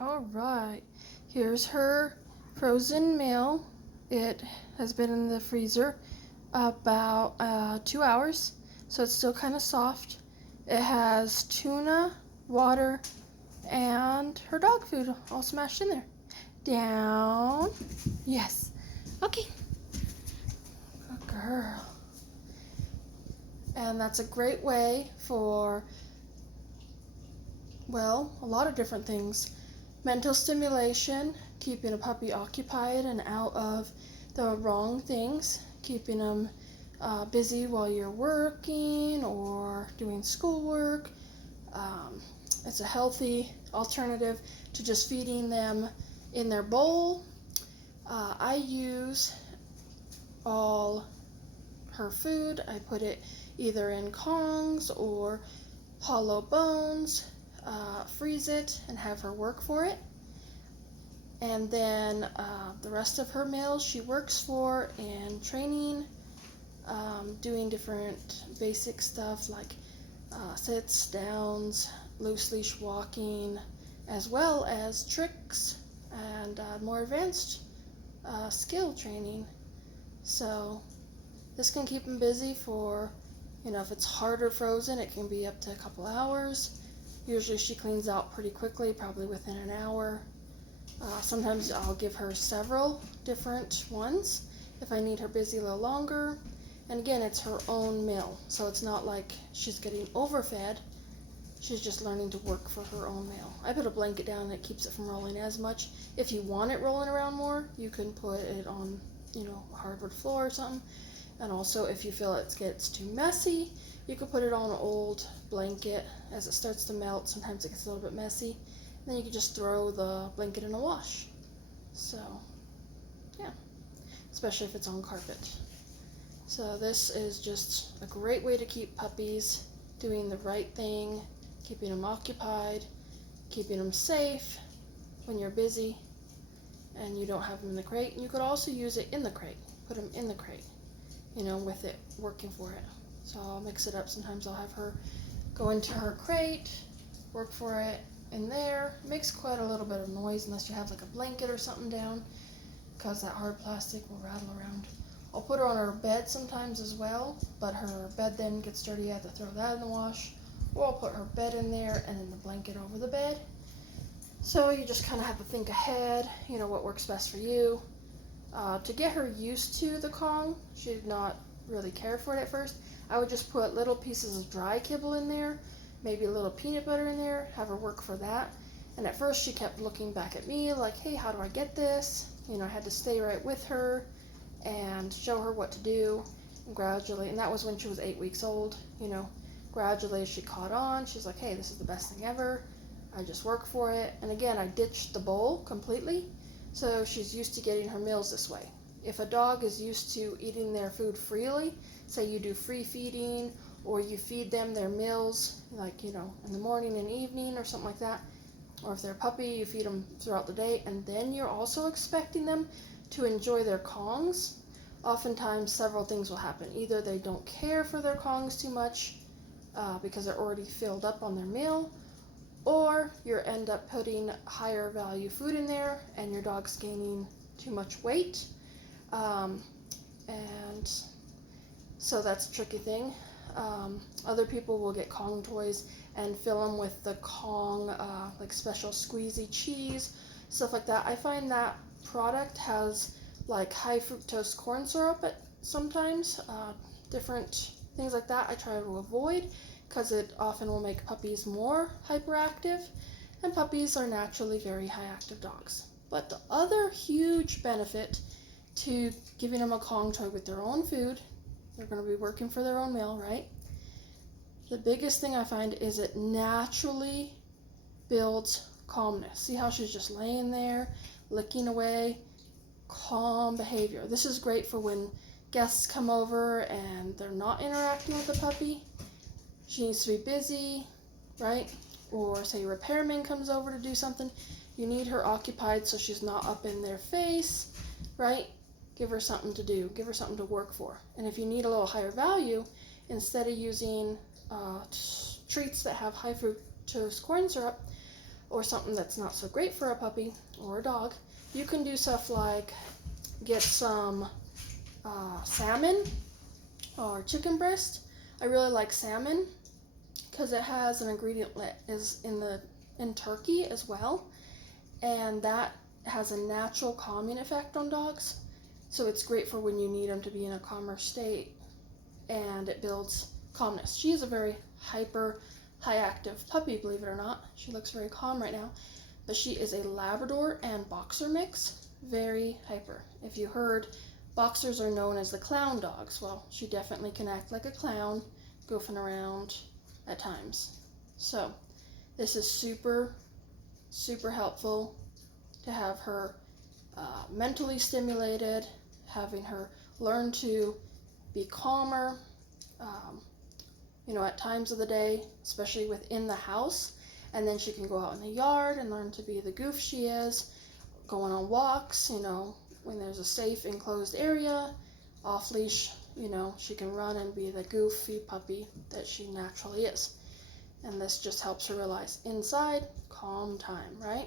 All right, here's her frozen meal. It has been in the freezer about 2 hours, so it's still kind of soft. It has tuna, water, and her dog food all smashed in there. Down. Yes. Okay. Good girl. And that's a great way for, well, a lot of different things. Mental stimulation, keeping a puppy occupied and out of the wrong things, keeping them busy while you're working or doing schoolwork. It's a healthy alternative to just feeding them in their bowl. I use all her food. I put it either in Kongs or hollow bones, freeze it and have her work for it. And then the rest of her meals she works for in training, doing different basic stuff like sits, downs, loose leash walking, as well as tricks and more advanced skill training. So this can keep them busy for, if it's harder frozen, it can be up to a couple hours. Usually she cleans out pretty quickly, probably within an hour. Sometimes I'll give her several different ones if I need her busy a little longer. And again, it's her own meal, so it's not like she's getting overfed. She's just learning to work for her own meal. I put a blanket down and it keeps it from rolling as much. If you want it rolling around more, you can put it on, a hardwood floor or something. And also, if you feel it gets too messy, you could put it on an old blanket. As it starts to melt, sometimes it gets a little bit messy. And then you can just throw the blanket in a wash. So, yeah, especially if it's on carpet. So this is just a great way to keep puppies doing the right thing, keeping them occupied, keeping them safe when you're busy and you don't have them in the crate. And you could also use it in the crate, put them in the crate, with it working for it. So I'll mix it up. Sometimes I'll have her go into her crate, work for it in there. It makes quite a little bit of noise unless you have like a blanket or something down, because that hard plastic will rattle around. I'll put her on her bed sometimes as well, but her bed then gets dirty. I have to throw that in the wash. Or I'll put her bed in there and then the blanket over the bed. So you just kind of have to think ahead, what works best for you. To get her used to the Kong, she did not really care for it at first. I would just put little pieces of dry kibble in there, maybe a little peanut butter in there, have her work for that. And at first she kept looking back at me like, hey, how do I get this? I had to stay right with her and show her what to do. And gradually, and that was when she was 8 weeks old, gradually as she caught on, she's like, hey, this is the best thing ever. I just work for it. And again, I ditched the bowl completely, so she's used to getting her meals this way. If a dog is used to eating their food freely, say you do free feeding, or you feed them their meals, like, in the morning and evening or something like that, or if they're a puppy, you feed them throughout the day, and then you're also expecting them to enjoy their Kongs, oftentimes several things will happen. Either they don't care for their Kongs too much because they're already filled up on their meal, or you end up putting higher value food in there and your dog's gaining too much weight. And so that's a tricky thing. Other people will get Kong toys and fill them with the Kong, like special squeezy cheese, stuff like that. I find that product has like high fructose corn syrup sometimes, different things like that I try to avoid because it often will make puppies more hyperactive, and puppies are naturally very high active dogs. But the other huge benefit to giving them a Kong toy with their own food, they're going to be working for their own meal, right? The biggest thing I find is it naturally builds calmness. See how she's just laying there, licking away, calm behavior. This is great for when guests come over and they're not interacting with the puppy. She needs to be busy, right? Or say a repairman comes over to do something. You need her occupied so she's not up in their face, right? Give her something to do. Give her something to work for. And if you need a little higher value, instead of using treats that have high fructose corn syrup, or something that's not so great for a puppy or a dog, you can do stuff like get some salmon or chicken breast. I really like salmon because it has an ingredient that is in turkey as well, and that has a natural calming effect on dogs. So it's great for when you need them to be in a calmer state, and it builds calmness. She is a very hyper, high active puppy, believe it or not. She looks very calm right now, but she is a Labrador and Boxer mix, very hyper. If you heard, Boxers are known as the clown dogs. Well, she definitely can act like a clown, goofing around at times. So this is super, super helpful to have her mentally stimulated, having her learn to be calmer, at times of the day, especially within the house. And then she can go out in the yard and learn to be the goof she is, going on walks, when there's a safe enclosed area, off leash, she can run and be the goofy puppy that she naturally is. And this just helps her realize inside, calm time, right?